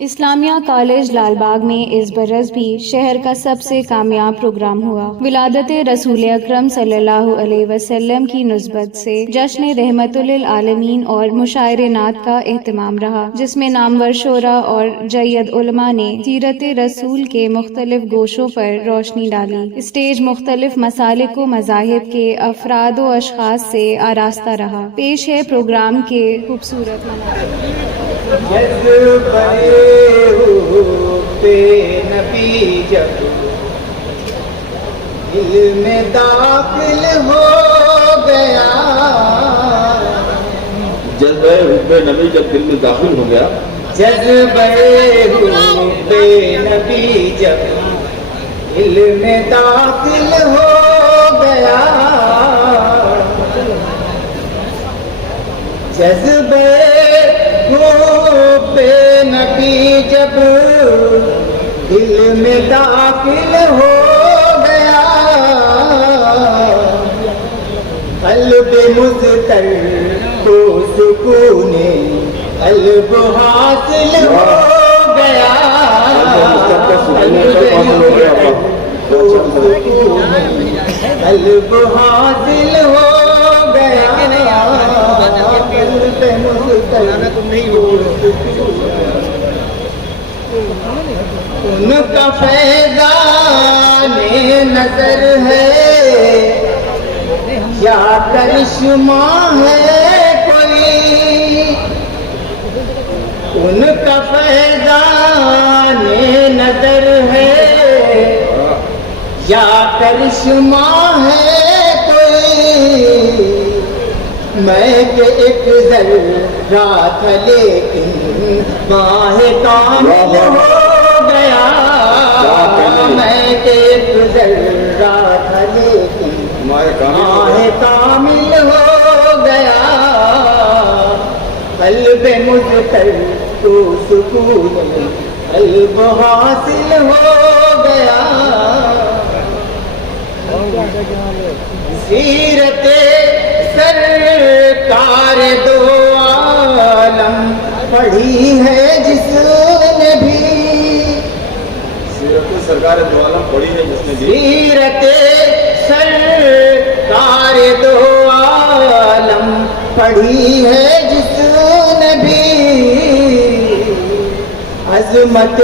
اسلامیہ college Lal Bagh میں اس برس بھی شہر کا سب سے کامیاب پروگرام ہوا۔ ولادت رسول اکرم صلی اللہ علیہ وسلم کی نسبت سے جشن رحمت للعالمین اور مشاعرے نعت کا اہتمام رہا، جس میں نامور شعراء اور جید علماء نے سیرت رسول کے مختلف گوشوں پر روشنی ڈالی۔ اسٹیج مختلف مسالک و مذاہب کے افراد و اشخاص سے آراستہ رہا۔ پیش ہے پروگرام کے خوبصورت مناظر۔ نبی جب دل میں داخل ہو گیا، جذبہ حب نبی جب دل میں داخل ہو گیا، جذبہ حب نبی جب دل میں داخل ہو گیا، جذبہ حب نبی جب دل میں داخل ہو گیا، قلب مضطر کو سکون قلب حاصل ہو گیا، قلب حاصل ہو گیا، قلب مضطر ان کا فیضان نظر ہے یا کرشمہ ہے کوئی، ان کا فیضان نظر ہے یا کرشمہ ہے کوئی، میں کہ ایک ذرہ تھا لیکن ماہ کامل ہو گیا، میں کہ ایک ذرہ تھا لیکن ماہ کامل ہو گیا، قلب مضطر کو سکون قلب حاصل ہو گیا، سیرت سرکار دو عالم پڑھی ہے جس نے بھی، سیرت سرکار دو عالم پڑھی ہے جس نے بھی، سیرت سرکار دو عالم پڑھی ہے جس نے بھی، عظمت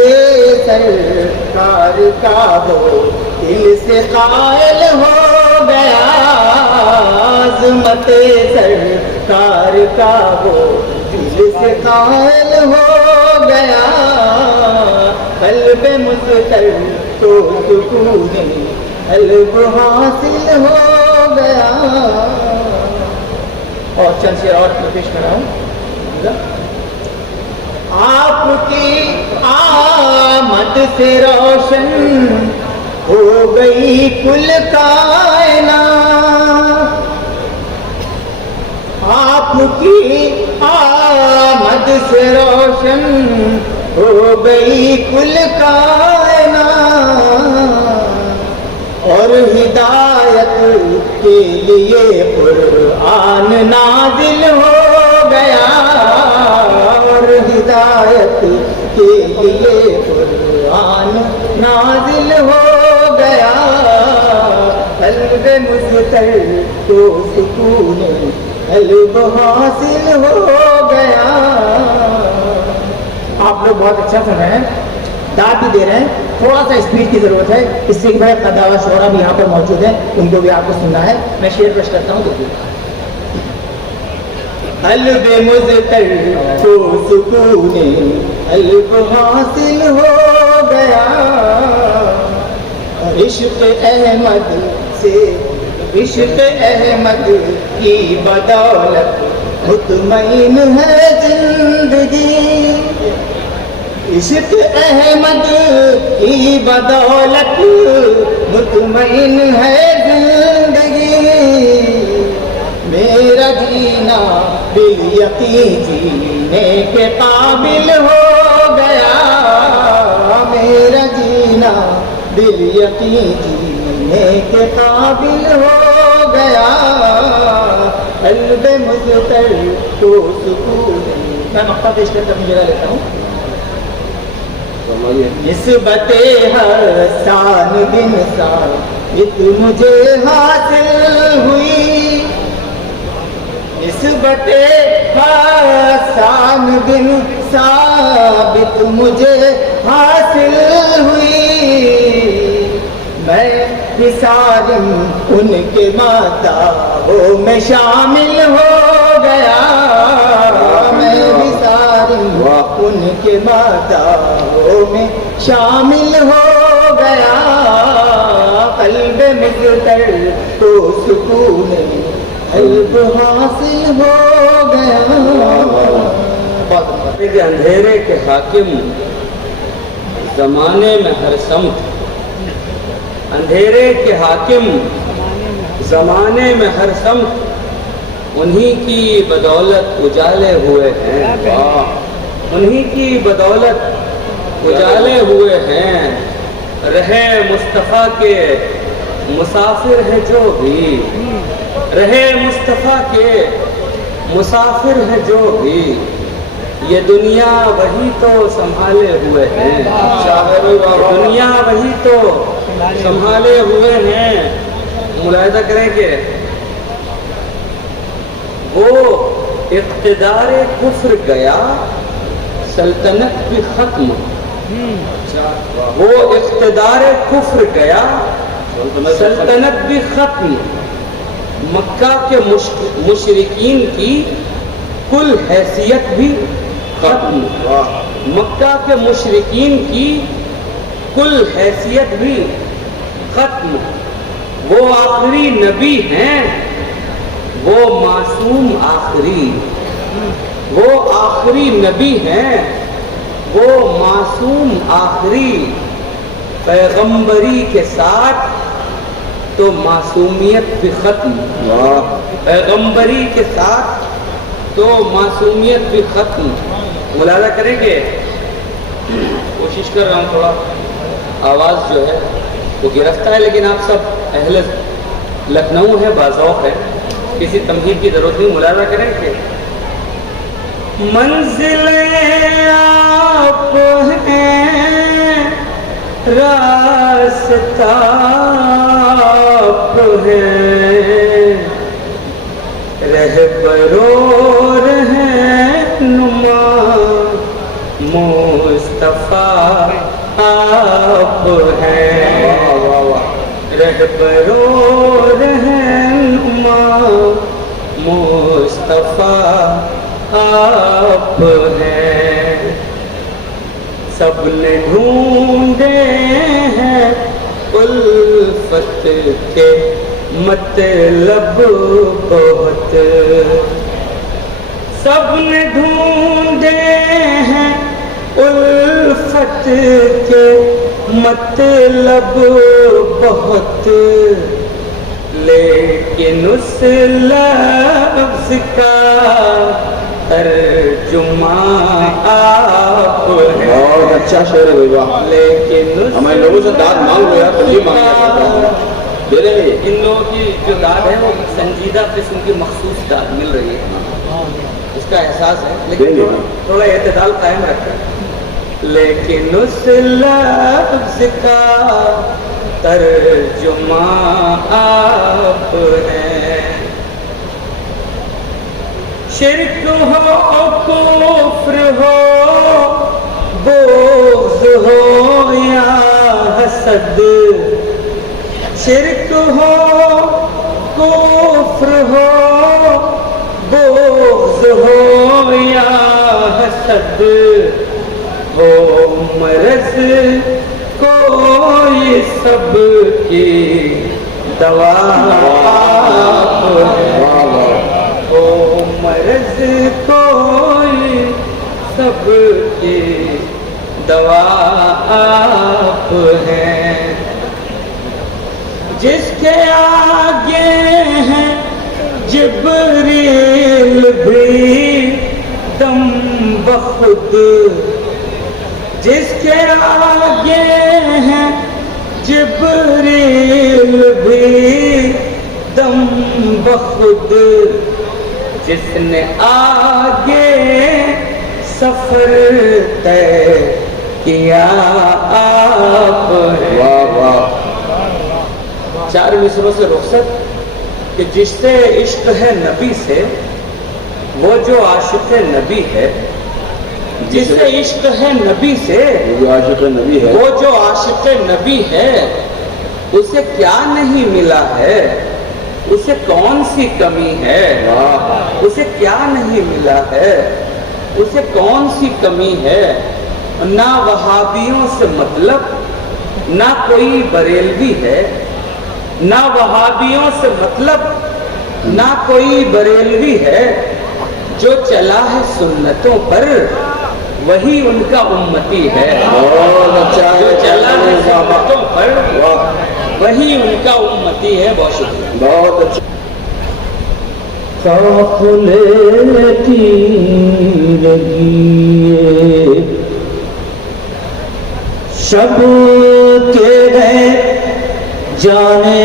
سرکار کا وہ دل سے قائل ہو گیا، عظمت سرکار کا وہ دل سے قائل ہو گیا، قلب مضطر کو سکون قلب حاصل ہو گیا۔ اور چند سے اور پیش کر رہا ہوں، آپ کی آمد سے روشن ہو گئی کل کائنات، آپ کی آمد سے روشن ہو گئی کل کائنات، اور ہدایت کے لیے قرآن نازل ہو گیا، اور ہدایت کے لیے قرآن نازل ہو گیا، قلب مضطر کو سکون قلب حاصل ہو گیا۔ آپ لوگ بہت اچھا سن رہے ہیں، داد بھی دے رہے ہیں، تھوڑا سا اسپیڈ کی ضرورت ہے، اس سے بڑے قداوہ شعراء بھی یہاں پر موجود ہیں، ان کو بھی آپ کو سننا ہے۔ میں شعر پیش کرتا ہوں، دیکھیے، قلب مضطر کو سکون قلب حاصل ہو گیا، عشق احمد سے عشق احمد کی بدولت مطمئن ہے زندگی، عشق احمد کی بدولت مطمئن ہے زندگی، میرا جینا بالیقین جینے کے قابل ہو گیا، میرا جینا بالیقین جینے کے قابل ہو گیا، قلب مضطر کو سکون۔ میں مقطع پیش کر کے اپنی جگہ لیتا ہوں۔ نسبت حسان بن ثابت مجھے حاصل ہوئی، نسبت حسان بن ثابت مجھے حاصل ہوئی، میں بھی سالم ان کے ماداحوں میں شامل ہو گیا، میں بھی سالم ان کے ماداحوں میں شامل ہو گیا، قلب مقتر تو سکون قلب حاصل ہو گیا۔ کہ اندھیرے کے حاکم زمانے میں ہر سمت، اندھیرے کے حاکم زمانے میں ہر سمت، انہی کی بدولت اجالے ہوئے ہیں، انہی کی بدولت اجالے ہوئے ہیں، رہے مصطفیٰ کے مسافر ہیں جو بھی، رہے مصطفیٰ کے مسافر ہیں جو بھی، یہ دنیا وہی تو سنبھالے ہوئے ہیں، دنیا وہی تو سنبھالے ہوئے ہیں۔ ملاحظہ کریں کہ وہ اقتدار کفر گیا، سلطنت بھی ختم، وہ اقتدار کفر گیا، سلطنت بھی ختم، مکہ کے مشرکین کی کل حیثیت بھی ختم، مکہ کے مشرکین کی کل حیثیت بھی ختم، وہ آخری نبی ہیں، وہ معصوم آخری، وہ آخری نبی ہیں، وہ معصوم آخری، پیغمبری کے ساتھ تو معصومیت بھی ختم، پیغمبری کے ساتھ تو معصومیت بھی ختم۔ ملاحظہ کریں کہ کوشش کر رہا ہوں تھوڑا آواز جو ہے وہ گرفتہ ہے، لیکن آپ سب اہل لکھنؤ ہے، باذوق ہے، کسی تمہید کی ضرورت نہیں۔ ملاحظہ کریں کہ منزلیں آپ ہیں، راستہ آپ ہیں، رہبرو رہنما مصطفیٰ آپ ہیں، رہبرو رہنما مصطفیٰ آپ ہیں، سب نے ڈھونڈے ہیں الفت کے مطلب بہت، سب نے ڈھونڈے ہیں الفت کے مطلب بہت، لیکن اس لفظ کا ترجمہ آپ ہیں۔ بہت اچھا شعر ہے بھائی، لیکن ہمارے لوگوں سے داد مانگ رہے ہیں، تبھی مانگ دے رہے ہیں۔ ان لوگوں کی جو داد ہے وہ سنجیدہ قسم کی مخصوص داد مل رہی ہے، اس کا احساس ہے، لیکن تھوڑا اعتدال قائم رکھیں۔ لیکن اس لفظ کا ترجمہ آپ ہیں، شرک ہو کفر ہو بغض ہو یا حسد، شرک ہو کفر ہو بغض ہو یا حسد، ہو مرض کوئی سب کی دوا آپ ہیں، ہو مرض کوئی سب کی دوا آپ ہیں، جس کے آگے ہیں جبریل بھی دم بخود، جس کے آگے ہیں جبریل بھی دم بخود، جس نے آگے سفر طے کیا آپ ہیں۔ واہ واہ، 4 مصروں سے رخصت کہ جس سے عشق ہے نبی سے، وہ جو عاشق نبی ہے، جس سے عشق ہے نبی سے، وہ جو عاشق نبی ہے، وہ جو عاشق نبی ہے، اسے کیا نہیں ملا ہے، اسے کون سی کمی ہے، واہ، اسے کیا نہیں ملا ہے، اسے کون سی کمی ہے۔ نہ وہابیوں سے مطلب نہ کوئی بریلوی ہے، نہ وہابیوں سے مطلب نہ کوئی بریلوی ہے، جو چلا ہے سنتوں پر وہی ان کا امتی ہے، بہت اچھا ہے، جو چلا ہے سنتوں پر وہی ان کا امتی ہے۔ بہت شکریہ۔ بہت اچھا۔ قافلے تیرگی شب کے گئے جانے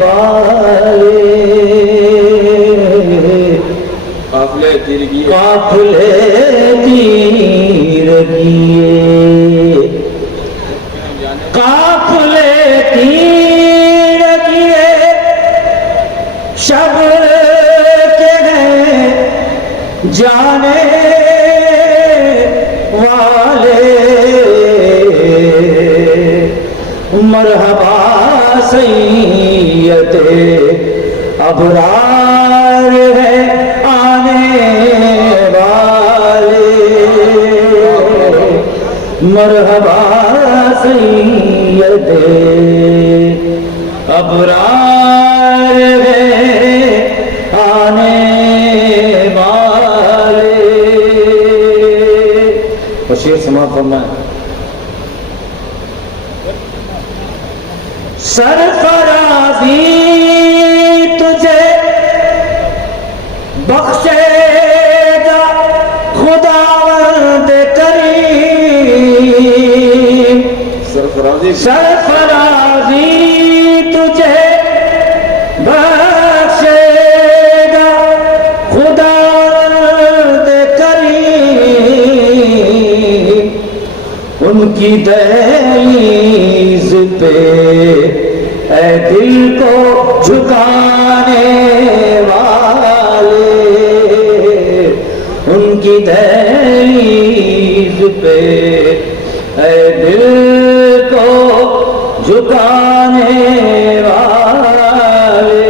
والے، قافلے تیرگی، قافلے تیرگی، قافلے تیرگی شب کے گئے جانے والے، مرحبا سید ابرار ہے آنے والے، مرحبا سید ابرار ہے آنے والے۔ شعر سماعت فرمائیں۔ سرفرازی تجھے بخشے گا خداوند کریم، سرفرازی، سرفرازی تجھے بخشے گا خداوند کریم، ان کی دہلیز پہ اے دل کو جھکانے والے، ان کی دہلیز پہ اے دل کو جھکانے والے،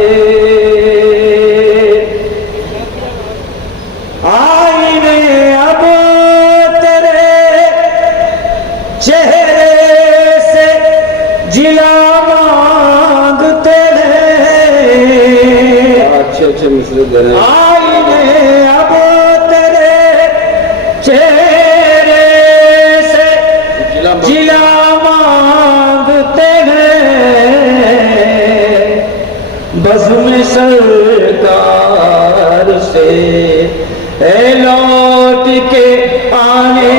آئینے اب تیرے چہرے سے جلا مانگتے ہیں، اچھے اچھے مصرے دے رہے ہیں۔ آئینے اب تیرے چہرے سے جلا مانگتے ہیں، بزم سرکار سے اے لوٹ کے آنے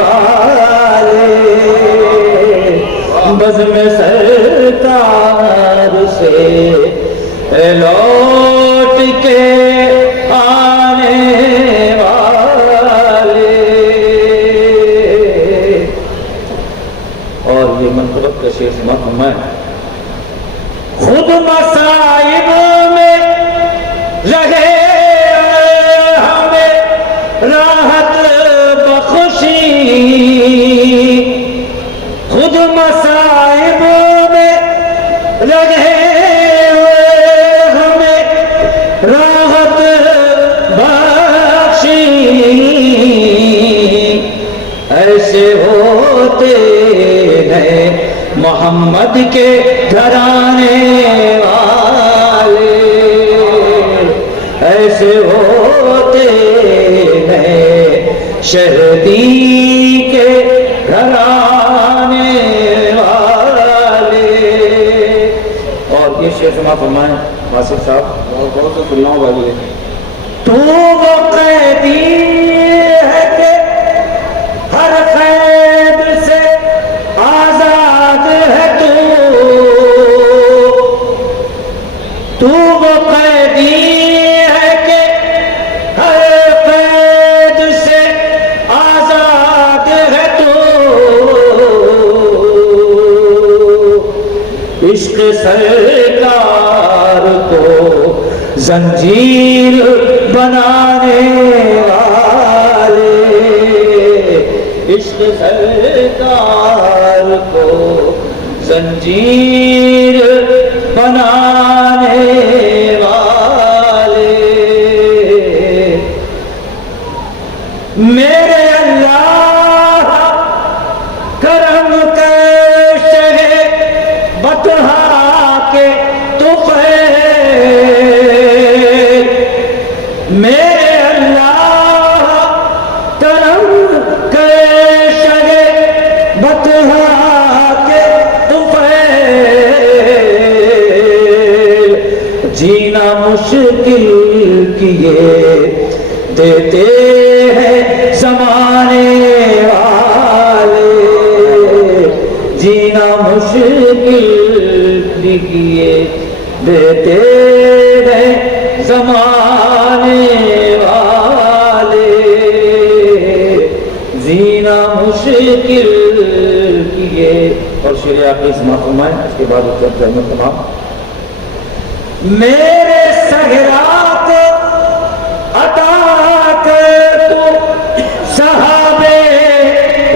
والے، بزم سرکار سے اے لوٹ کے آنے والے۔ اور یہ منقبت کا شعر سماعت فرمائیں۔ خود مصائب میں رہے ہمیں راحت بخشی، خود مصائب میں رہے ہمیں راحت بخشی، ایسے ہوتے ہیں محمد کے گھرانے والے، ایسے ہوتے ہیں شہدی کے گھرانے والے۔ اور یہ شعر سماعت فرمائیں واصف صاحب۔ بہت سے سننا ہو بھائی، تو وہ قیدی ہے کہ ہر قید سے آزاد ہے، تو وہ قیدی ہے کہ ہر قید سے آزاد زنجیر بنانے والے عشق سرکار کو زنجیر بنانے والے میرے اللہ کرم کے شہ بطحا کے طفیل میرے اللہ کرم کے شہ بطحا کے طفیل جینا مشکل کیے دیتے ہیں زمانے والے جینا مشکل کیے دیتے ہیں زمانے والے جینا مشکل کیے اور شعر آخری سما فرمائیں اس کے بعد جب جنت تمام میرے صحرا کو عطا کر تو صحابے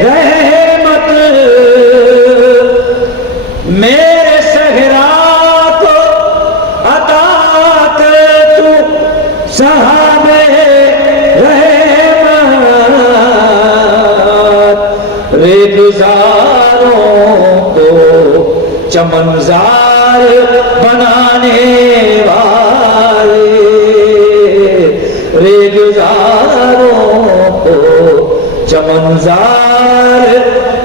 رحمت میرے صحرا کو عطا کر تو صحابے رحمت ریگزاروں کو چمنزار بنانے والے ریگزاروں کو چمنزار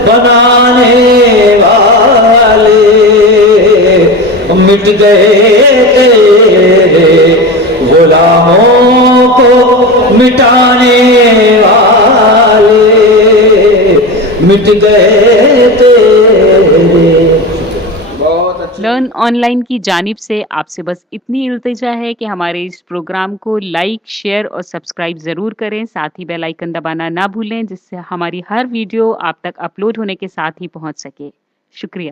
بنانے والے مٹ گئے تیرے غلاموں کو مٹانے والے مٹ گئے تیرے لرن آن لائن کی جانب سے آپ سے بس اتنی التجا ہے کہ ہمارے اس پروگرام کو لائک شیئر اور سبسکرائب ضرور کریں ساتھ ہی بیل آئیکن دبانا نہ بھولیں جس سے ہماری ہر ویڈیو آپ تک اپلوڈ ہونے کے ساتھ ہی پہنچ سکے شکریہ